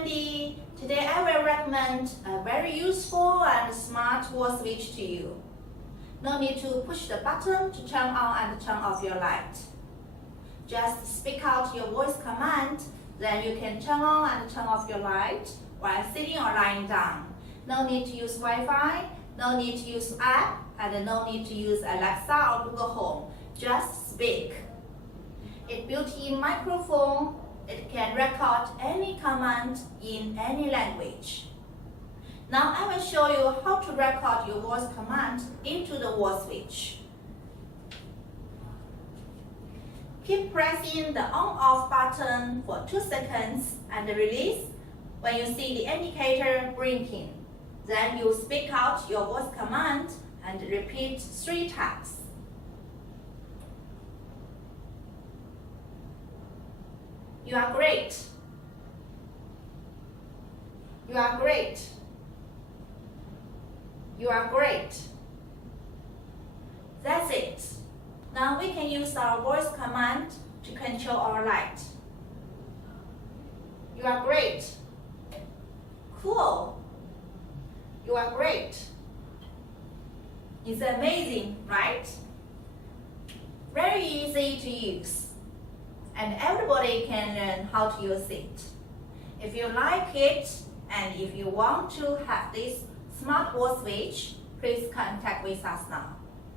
Wendy. Today I will recommend a very useful and smart wall switch to you. No need to push the button to turn on and turn off your light. Just speak out your voice command, then you can turn on and turn off your light while sitting or lying down. No need to use Wi-Fi, no need to use app, and no need to use Alexa or Google Home. Just speak. It's built-in microphone. It can record any command in any language. Now I will show you how to record your voice command into the wall switch. Keep pressing the on-off button for 2 seconds and release when you see the indicator blinking. Then you speak out your voice command and repeat 3 times. You are great. You are great. You are great. That's it. Now we can use our voice command to control our light. You are great. Cool. You are great. It's amazing, right? Very easy to use. And everybody can learn how to use it. If you like it and if you want to have this smart wall switch, please contact with us now.